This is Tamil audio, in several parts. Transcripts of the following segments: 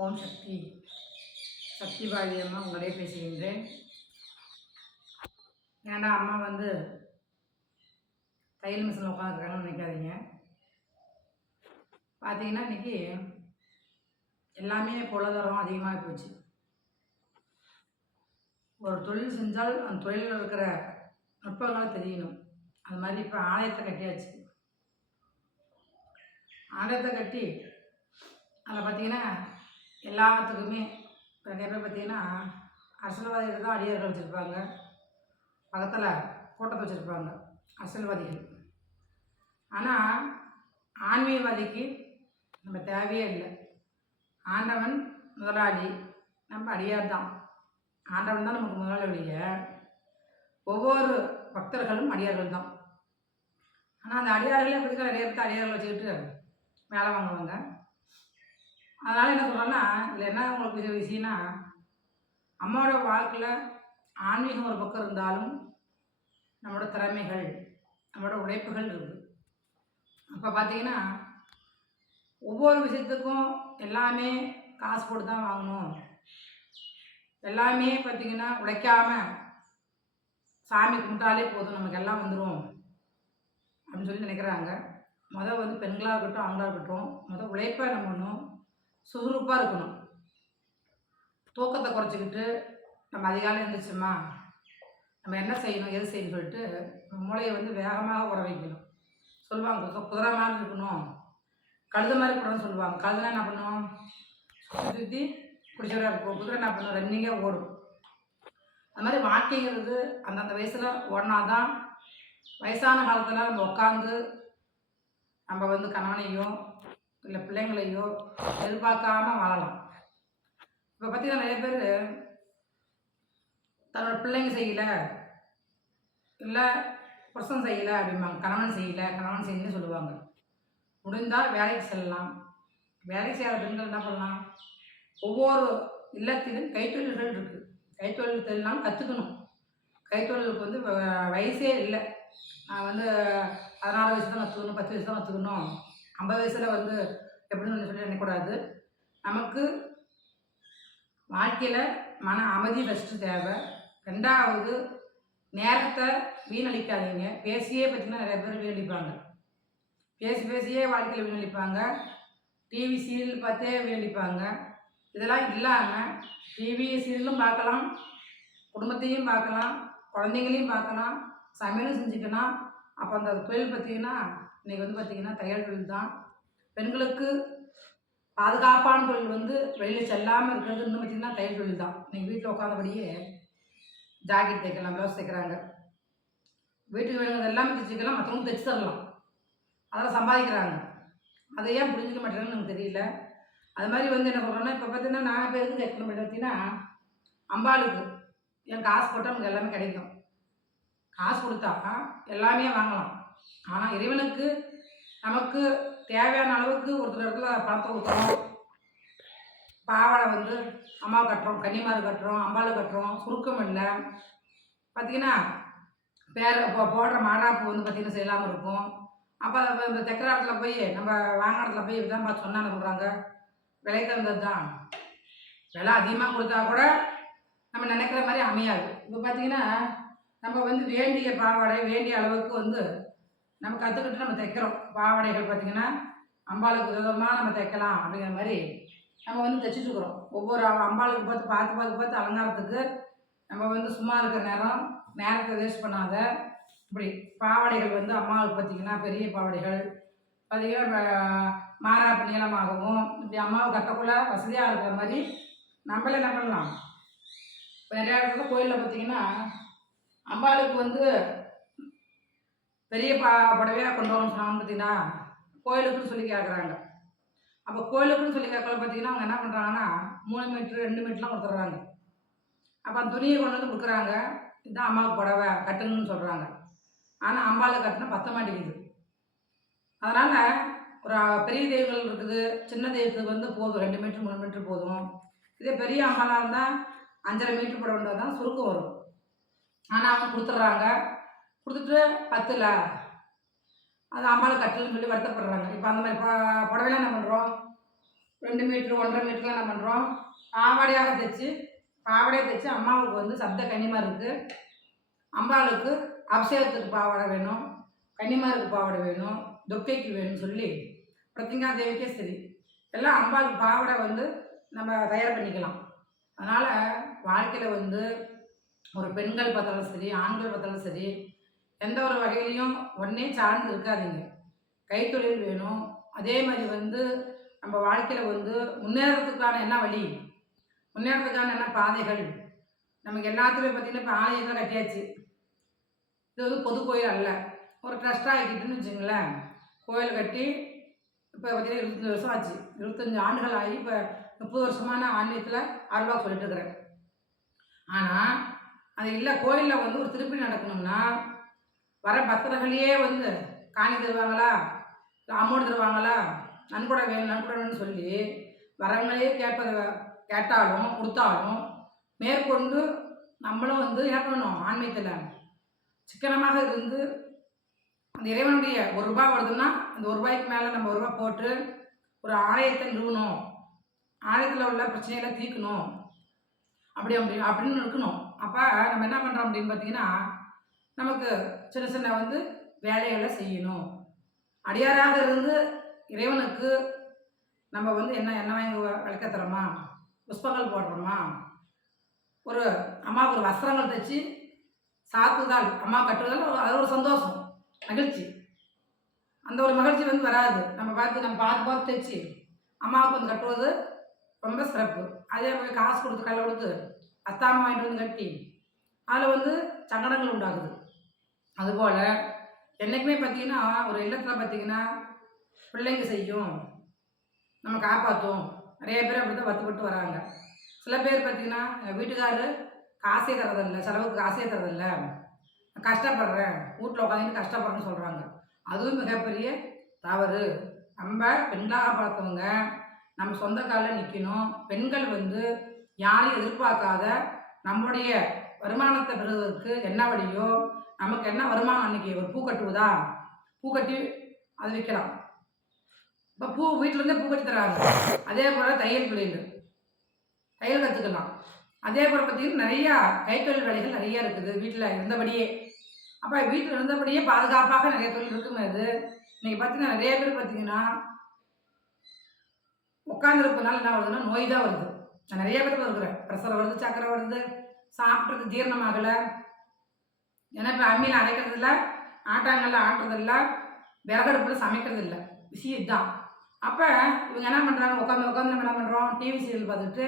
ஓம் சக்தி. சக்தி பாரதி அம்மா உங்களே பேசுகின்றேன். ஏன்னா அம்மா வந்து தையல் மிஷினில் உட்காந்துருக்காங்கன்னு நினைக்காதீங்க. பார்த்தீங்கன்னா இன்றைக்கி எல்லாமே பொருளாதாரம் அதிகமாக போச்சு. ஒரு தொழில் செஞ்சால் அந்த தொழிலில் இருக்கிற நுட்பங்களை தெரியணும். அது மாதிரி இப்போ ஆலயத்தை கட்டியாச்சு. ஆலயத்தை கட்டி அதில் பார்த்தீங்கன்னா எல்லாத்துக்குமே நிறைய பேர் பார்த்தீங்கன்னா அரசியல்வாதிகள் தான் அடியார்கள் வச்சுருப்பாங்க, பக்கத்தில் கூட்டத்தை வச்சுருப்பாங்க அரசியல்வாதிகள். ஆனால் ஆன்மீகவாதிக்கு நம்ம தேவையே இல்லை. ஆண்டவன் முதலாளி, நம்ம அடியார் தான். ஆண்டவன் தான் நமக்கு முதலாளி ஒழிய ஒவ்வொரு பக்தர்களும் அடியார்கள் தான். ஆனால் அந்த அடியார்களே பார்த்திங்கன்னா நிறைய பேர் அடியார்கள் வச்சுக்கிட்டு வேலை வாங்குவாங்க. அதனால் என்ன சொல்கிறேன்னா, இதில் என்ன உங்களுக்கு விஷயம்னா, அம்மாவோட வாழ்க்கையில் ஆன்மீகம் ஒரு பக்கம் இருந்தாலும் நம்மளோட திறமைகள், நம்மளோட உழைப்புகள் இருக்குது. அப்போ பார்த்தீங்கன்னா ஒவ்வொரு விஷயத்துக்கும் எல்லாமே காசு போட்டு தான் வாங்கணும், எல்லாமே பார்த்திங்கன்னா உழைக்காமல் சாமி கும்பிட்டாலே போதும் நமக்கு எல்லாம் வந்துடும் அப்படின்னு சொல்லி நினைக்கிறாங்க. முதல் வந்து பெண்களாக இருக்கட்டும் ஆண்களாக இருக்கட்டும், முதல் உழைப்பாக நம்ம பண்ணணும், சுறுசுறுப்பாக இருக்கணும். தூக்கத்தை குறைச்சிக்கிட்டு நம்ம அதிகாலை எழுந்திரிச்சோமா நம்ம என்ன செய்யணும் எது செய்யணும்னு சொல்லிட்டு மூளையை வந்து வேகமாக உற வைக்கணும். சொல்லுவாங்க குதிரை மாதிரி இருக்கணும், கழுத மாதிரி இருக்கணும்னு சொல்லுவாங்க. கழுதுனா என்ன பண்ணும், சுற்றி சுற்றி குடிச்சவராக இருக்கும். குதிரை என்ன பண்ணும், ரன்னிங்காக ஓடும். அது மாதிரி வாழ்க்கைங்கிறது அந்தந்த வயசில் ஓடினா தான் வயசான காலத்தில் நம்ம உட்காந்து நம்ம வந்து கணவனையோ இல்லை பிள்ளைங்களையோ எதிர்பார்க்காம வாழலாம். இப்போ பார்த்தீங்கன்னா நிறைய பேர் தன்னோட பிள்ளைங்க செய்யலை, இல்லை புருஷன் செய்யலை அப்படிம்பாங்க. கணவன் செய்யணும்னு சொல்லுவாங்க. முடிந்தால் வேலைக்கு செல்லலாம். வேலைக்கு செய்யாத பெண்கள் என்ன பண்ணலாம், ஒவ்வொரு இல்லத்திலும் கைத்தொழில்கள் இருக்குது. கைத்தொழில் தெரியலாம் கற்றுக்கணும். கைத்தொழிலுக்கு வந்து வயசே இல்லை. நான் வந்து 16 வயசு தான் கற்றுக்கணும், 10 வயசு தான் கற்றுக்கணும், 50 வயசில் வந்து எப்படின்னு சொல்லி நினைக்கக்கூடாது. நமக்கு வாழ்க்கையில் மன அமைதி ஃபஸ்ட்டு தேவை. ரெண்டாவது நேரத்தை வீணடிக்காதீங்க. பேசியே பார்த்திங்கன்னா நிறைய பேர் வீணடிப்பாங்க. பேசியே வாழ்க்கையில் வீணடிப்பாங்க. டிவி சீரியல் பார்த்தே வீணடிப்பாங்க. இதெல்லாம் இல்லாமல் டிவி சீரியலும் பார்க்கலாம், குடும்பத்தையும் பார்க்கலாம், குழந்தைங்களையும் பார்க்கலாம், சமையலும் செஞ்சுக்கலாம். அப்போ அந்த தொழில் பார்த்திங்கன்னா இன்றைக்கி வந்து பார்த்திங்கன்னா தையல் தொழில் தான். பெண்களுக்கு பாதுகாப்பான தொழில் வந்து வெளியில் செல்லாமல் இருக்கிறது இன்னும் பார்த்திங்கன்னா தையல் தொழில் தான். இன்றைக்கி வீட்டில் உட்காந்தபடியே ஜாக்கெட் தைக்கலாம், ப்ளவுஸ் தைக்கிறாங்க, வீட்டுக்கு வேணுங்கிறது எல்லாமே தைச்சிக்கலாம், மற்றவங்க தைச்சி தரலாம், அதெல்லாம் சம்பாதிக்கிறாங்க. அதை ஏன் புரிஞ்சிக்க மாட்டேங்குன்னு எனக்கு தெரியல. அது மாதிரி வந்து என்ன சொல்கிறோன்னா, இப்போ பார்த்தீங்கன்னா நான் இப்போ எதுக்கு தைக்கணும் பார்த்தீங்கன்னா, அம்பாளுக்கு என் காசு போட்டால் நமக்கு எல்லாமே கிடைக்கும். காசு கொடுத்தா எல்லாமே வாங்கலாம். ஆனால் இறைவனுக்கு நமக்கு தேவையான அளவுக்கு ஒருத்தர் இடத்துல பணத்தை கொடுக்குறோம். பாவாடை வந்து அம்மாவை கட்டுறோம், கன்னிமாரு கட்டுறோம், அம்பாளை கட்டுறோம், சுருக்கம் இல்லை. பார்த்திங்கன்னா போடுற மாடாப்பு வந்து பார்த்திங்கன்னா செய்யலாமல் இருக்கும். அப்போ இந்த தைக்கிற இடத்துல போய் நம்ம வாங்கின இடத்துல போய் இதுதான் பார்த்து சொன்னான்னு சொல்கிறாங்க, விலை தகுந்தது தான். விலை அதிகமாக கொடுத்தா கூட நம்ம நினைக்கிற மாதிரி அமையாது. இப்போ பார்த்திங்கன்னா நம்ம வந்து வேண்டிய பாவாடை வேண்டிய அளவுக்கு வந்து நம்ம கற்றுக்கிட்டு நம்ம தைக்கிறோம். பாவாடைகள் பார்த்திங்கன்னா அம்பாளுக்கு விதமாக நம்ம தைக்கலாம் அப்படிங்கிற மாதிரி நம்ம வந்து தைச்சிட்ருக்குறோம். ஒவ்வொரு அம்பாளுக்கு பார்த்து அலங்காரத்துக்கு நம்ம வந்து சும்மா இருக்கிற நேரத்தை வேஸ்ட் பண்ணாத. இப்படி பாவாடைகள் வந்து அம்மாவுக்கு பார்த்திங்கன்னா பெரிய பாவாடைகள் பார்த்திங்கன்னா மாறாப்பு நீளமாகவும் இப்படி அம்மாவை கட்டக்குள்ள வசதியாக இருக்கிற மாதிரி நம்மளே என்ன பண்ணலாம். நிறையா இடத்துல கோயிலில் பார்த்திங்கன்னா அம்பாளுக்கு வந்து பெரிய புடவையாக கொண்டு வரணும்னு சொன்னாங்க. பார்த்திங்கன்னா கோயிலுக்குன்னு சொல்லி கேட்குறாங்க. அப்போ கோயிலுக்குன்னு சொல்லி கேட்கல பார்த்திங்கன்னா அவங்க என்ன பண்ணுறாங்கன்னா 3 மீட்ரு 2 மீட்டர்லாம் கொடுத்துட்றாங்க. அப்போ அந்த துணியை கொண்டு வந்து கொடுக்குறாங்க, இதுதான் அம்மாவுக்கு புடவை கட்டுங்கன்னு சொல்கிறாங்க. ஆனால் அம்பாளுக்கு கட்டினா பத்த மாட்டேங்குது. அதனால் ஒரு பெரிய தெய்வங்கள் இருக்குது, சின்ன தெய்வத்துக்கு வந்து போதும் 2 மீட்ரு 3 மீட்ரு போதும். இதே பெரிய அம்பாலாக இருந்தால் 5.5 மீட்ரு போட வேண்டியது தான் சுருக்கம் வரும். ஆனால் அவங்க கொடுத்துட்றாங்க. கொடுத்துட்டு பத்தல அது அம்பாள் கட்டலுன்னு சொல்லி வருத்தப்படுறாங்க. இப்போ அந்த மாதிரி புடவைலாம் என்ன பண்ணுறோம், 2 மீட்ரு 1.5 மீட்டர்லாம் என்ன பண்ணுறோம், பாவாடையாக தைச்சு அம்மாவுக்கு வந்து சப்த கன்னிமாருக்கு, அம்பாளுக்கு அபிஷேகத்துக்கு பாவாடை வேணும், கன்னிமாருக்கு பாவாடை வேணும், தொக்கைக்கு வேணும்னு சொல்லி பிரத்திங்கா தேவிக்கே சரி எல்லாம் அம்பாளுக்கு பாவாடை வந்து நம்ம தயார் பண்ணிக்கலாம். அதனால் வாழ்க்கையில் வந்து ஒரு பெண்கள் பார்த்தாலும் சரி, ஆண்கள் பார்த்தாலும் சரி, எந்த ஒரு வகையிலையும் ஒன்றே சார்ந்து இருக்காதீங்க. கைத்தொழில் வேணும். அதே மாதிரி வந்து நம்ம வாழ்க்கையில் வந்து முன்னேறதுக்கான என்ன வழி, முன்னேறதுக்கான என்ன பாதைகள், நமக்கு எல்லாத்துலேயும் பார்த்திங்கன்னா இப்போ ஆலயத்தில் கட்டியாச்சு. இது வந்து பொது கோயில் அல்ல, ஒரு ட்ரஸ்ட்டாக ஆகிக்கிட்டுன்னு வச்சுங்களேன். கோயில் கட்டி இப்போ பார்த்திங்கன்னா 25 வருஷம் ஆச்சு. 25 ஆண்டுகள் ஆகி இப்போ 30 வருஷமான ஆன்மீகத்தில் அருள்வாக்கு சொல்லிட்டு இருக்கிறேன். ஆனால் அது இல்லை, கோயிலில் வந்து ஒரு திருப்பி நடக்கணும்னா வர பக்தர்களையே வந்து காணி தருவாங்களா, அமௌண்ட் தருவாங்களா, நன்கொடை வேணும்னு சொல்லி வரவங்களையே கேட்டாலும் கொடுத்தாலும் மேற்கொண்டு நம்மளும் வந்து என்ன பண்ணணும், ஆன்மீகத்தில் சிக்கனமாக இருந்து அந்த இறைவனுடைய ₹1 வருதுன்னா அந்த ₹1 மேலே நம்ம ₹1 போட்டு ஒரு ஆலயத்தை நிறுவணும், ஆலயத்தில் உள்ள பிரச்சனைகளை தீர்க்கணும் அப்படின்னு இருக்கணும். அப்போ நம்ம என்ன பண்ணுறோம் அப்படின்னு பார்த்தீங்கன்னா, நமக்கு சின்ன சின்ன வந்து வேலைகளை செய்யணும். அடியாராக இருந்து இறைவனுக்கு நம்ம வந்து என்ன வாங்கி விளக்க தரோமா, புஷ்பங்கள் போடுறோமா, ஒரு அம்மாவுக்கு ஒரு வஸ்திரங்கள் தைச்சி சாத்துதால் அம்மா கட்டுவதால் அது ஒரு சந்தோஷம், மகிழ்ச்சி. அந்த ஒரு மகிழ்ச்சி வந்து வராது. நம்ம பார்த்து தைச்சி அம்மாவுக்கு வந்து கட்டுவது ரொம்ப சிறப்பு. அதே போய் காசு கொடுத்து கையில் கொடுத்து அத்தாமை வாங்கிட்டு வந்து கட்டி அதில் வந்து சங்கடங்கள் உண்டாகுது. அதுபோல் என்றைக்குமே பார்த்திங்கன்னா ஒரு இல்லத்தில் பார்த்திங்கன்னா பிள்ளைங்க செய்யும், நம்ம காப்பாற்றும். நிறைய பேர் அப்படி தான் வருத்தப்பட்டு வராங்க. சில பேர் பார்த்திங்கன்னா எங்கள் வீட்டுக்காரரு காசே தரதில்லை, செலவுக்கு காசே தரதில்லை, கஷ்டப்படுறேன், வீட்டில் உட்காந்துட்டு கஷ்டப்படுறேன்னு சொல்கிறாங்க. அதுவும் மிகப்பெரிய தவறு. நம்ம பெண்களாக பார்த்தவங்க நம்ம சொந்த காலில் நிற்கணும். பெண்கள் வந்து யாரையும் எதிர்பார்க்காத நம்முடைய வருமானத்தை பெறுவதற்கு என்ன வழியோ, நமக்கு என்ன வருமானம், அன்றைக்கி ஒரு பூ கட்டுவதா, பூ கட்டி அது விற்கலாம். இப்போ பூ வீட்டிலேருந்தே பூ கட்டி தராங்க. அதே போல் தையல் கற்றுக்கலாம். அதே போல் பார்த்திங்கன்னா நிறையா கைத்தொழில் வேலைகள் நிறையா இருக்குது வீட்டில் இருந்தபடியே. அப்போ வீட்டில் இருந்தபடியே பாதுகாப்பாக நிறைய தொழில் இருக்கும்போது இன்றைக்கி பார்த்திங்கன்னா நிறைய பேர் பார்த்திங்கன்னா உட்காந்துருப்பதுனால என்ன வருதுன்னா நோய் தான் வருது. நான் நிறைய பேர் இருக்கிறேன், ப்ரெஷர் வருது, சக்கரை வருது, சாப்பிட்றது ஜீரணமாகலை. ஏன்னா இப்போ அம்மியில் அரைக்கிறதில்ல, ஆட்டாங்கல்ல ஆட்டுறதில்ல, விறகடுப்பில் சமைக்கிறது இல்லை, விஷயம் இதுதான். அப்போ இவங்க என்ன பண்ணுறாங்க, உட்காந்து நம்ம என்ன பண்ணுறோம், டிவி சீரியல் பார்த்துட்டு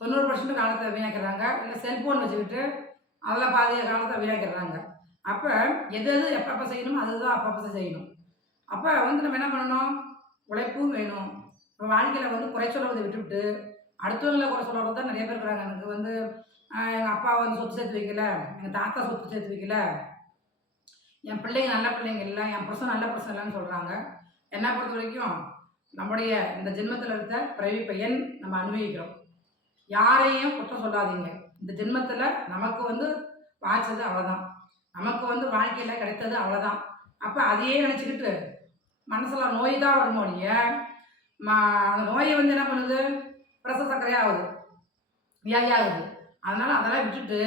90% காலத்தை வீணாக்கிறாங்க. இல்லை செல்ஃபோன் வச்சுக்கிட்டு அதில் பாதிய காலத்தை வீணாக்கிறாங்க. அப்போ எது எப்பப்போ செய்யணுமோ அதுதான் அப்பப்போ செய்யணும். அப்போ வந்து நம்ம என்ன பண்ணணும், உழைப்பும் வேணும். இப்போ வாழ்க்கையில் வந்து குறை சொல்வதை விட்டுவிட்டு அடுத்தவங்களை குறை சொல்கிறது தான் நிறைய பேர் இருக்கிறாங்க. எனக்கு வந்து எங்கள் அப்பா வந்து சொத்து சேர்த்து வைக்கல, எங்கள் தாத்தா சொத்து சேர்த்து வைக்கல, என் பிள்ளைங்க நல்ல பிள்ளைங்க இல்லை, என் புருஷன் நல்ல புருஷன் இல்லைன்னு சொல்கிறாங்க. என்னை பொறுத்த வரைக்கும் நம்முடைய இந்த ஜென்மத்தில் இருக்க பிறவி பயன் நம்ம அனுபவிக்கிறோம். யாரையும் குற்றம் சொல்லாதீங்க. இந்த ஜென்மத்தில் நமக்கு வந்து வாய்ச்சது அவ்வளோதான், நமக்கு வந்து வாழ்க்கையில் கிடைத்தது அவ்வளோதான். அப்போ அதையே நினச்சிக்கிட்டு மனசில் நோய் தான் வருமோடைய அந்த நோயை வந்து என்ன பண்ணுது, பிரசவ சக்கரையாகுது, வியாதியாகுது. அதனால் அதெல்லாம் விட்டுட்டு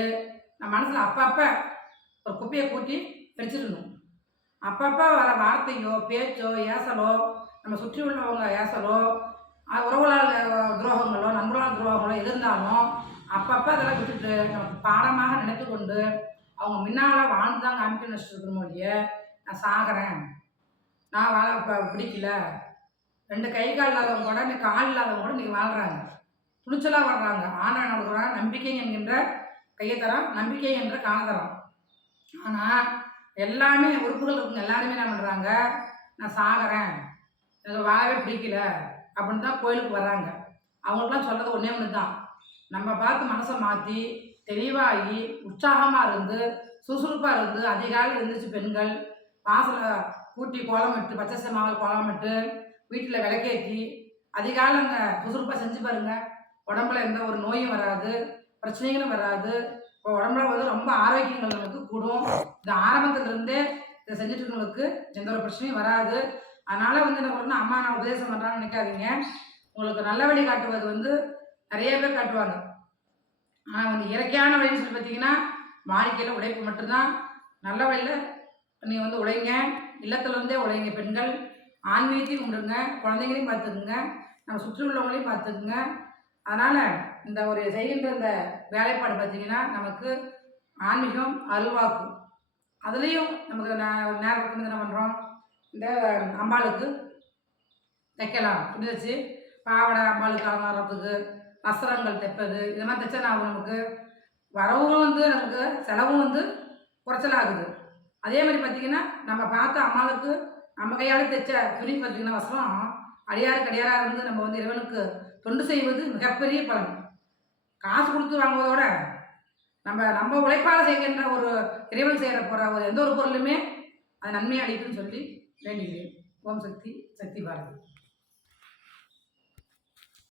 நம்ம மனசில் அப்பப்போ ஒரு குப்பையை கூட்டி பிரிச்சிடணும். அப்பப்போ வர வார்த்தையோ பேச்சோ ஏசலோ, நம்ம சுற்றி உள்ளவங்க ஏசலோ, உறவுகளால் துரோகங்களோ நண்பர்களால் துரோகங்களோ எது இருந்தாலும் அப்பப்போ அதெல்லாம் விட்டுட்டு நமக்கு பாடமாக நினைத்து கொண்டு அவங்க முன்னால் வாழ்ந்து தான் காமிக்க நினச்சிட்டு மொழிய நான் சாகிறேன், நான் வாழ பிடிக்கல, 2 கை கால் இல்லாதவங்க கூட இன்னைக்கு கால் இல்லாதவங்க கூட இன்றைக்கி வாழ்கிறாங்க, துணிச்சலாக வர்றாங்க. ஆண்டான் கொடுக்குறான் நம்பிக்கை என்கின்ற கையத்தரம், நம்பிக்கை என்ற காலத்தரம். ஆனால் எல்லாமே உறுப்புகள் இருக்குங்க, எல்லாருமே என்ன பண்ணுறாங்க, நான் சாகிறேன், எனக்கு வாழவே பிடிக்கல அப்படின்னு தான் கோயிலுக்கு வர்றாங்க. அவங்களுக்குலாம் சொல்கிறது ஒன்றே ஒன்று தான், நம்ம பார்த்து மனசை மாற்றி தெளிவாகி உற்சாகமாக இருந்து சுறுசுறுப்பாக இருந்து அதிகாலையில் எழுந்திரிச்சு பெண்கள் வாசலை கூட்டி கோலமிட்டு பச்சை செம்மாவில் கோலமிட்டு வீட்டில் விளக்கேற்றி அதிகாலையில் அந்த சுறுசுறுப்பாக செஞ்சு பாருங்கள். உடம்புல எந்த ஒரு நோயும் வராது, பிரச்சனைகளும் வராது. இப்போ உடம்புல வந்து ரொம்ப ஆரோக்கியங்கள் நமக்கு கூடும். இது ஆரம்பத்திலிருந்தே இதை செஞ்சுட்டு இருக்கவங்களுக்கு எந்த ஒரு பிரச்சனையும் வராது. அதனால் வந்து என்ன பண்ணணும்னா, அம்மா நான் உபதேசம் பண்ணுறான்னு நினைக்காதீங்க. உங்களுக்கு நல்ல வழி காட்டுவது வந்து நிறைய பேர் காட்டுவாங்க. ஆனால் வந்து இயற்கையான வழின்னு சொல்லி பார்த்தீங்கன்னா, வாழ்க்கையில் உழைப்பு மட்டும்தான். நல்ல வழியில் நீங்கள் வந்து உழைங்க. இல்லத்துலேருந்தே உழைங்க பெண்கள். ஆன்மீகத்தையும் கும்பிடுங்க, குழந்தைங்களையும் பார்த்துக்குங்க, நம்ம சுற்றி உள்ளவங்களையும் பார்த்துக்குங்க. அதனால் இந்த ஒரு செய்கின்ற இந்த வேலைப்பாடு பார்த்திங்கன்னா நமக்கு ஆன்மீகம் அருள்வாக்கு. அதுலேயும் நமக்கு நேரம் வந்து என்ன பண்ணுறோம், இந்த அம்பாளுக்கு தைக்கலாம். துணி வச்சு பாவாடை அம்பாளுக்கு அலங்காரத்துக்கு வஸ்திரங்கள் தைப்பது, இது மாதிரி தைச்சா நான் நமக்கு வரவும் வந்து நமக்கு செலவும் வந்து குறைச்சலாகுது. அதே மாதிரி பார்த்திங்கன்னா நம்ம பார்த்த அம்மாளுக்கு நம்ம கையால் தைச்ச துணி பார்த்திங்கன்னா வஸ்திரம் அடியாருக்கு அடியாராக இருந்து நம்ம வந்து இறைவனுக்கு தொண்டு செய்வது மிகப்பெரிய பலன். காசு கொடுத்து வாங்குவதோட நம்ம உழைப்பால் செய்கின்ற ஒரு இறைவன் செய்கிற போகிற எந்த ஒரு பொருளுமே அது நன்மையை அளிக்குன்னு சொல்லி வேண்டிக்கிறேன். ஓம் சக்தி, சக்தி பாரதி.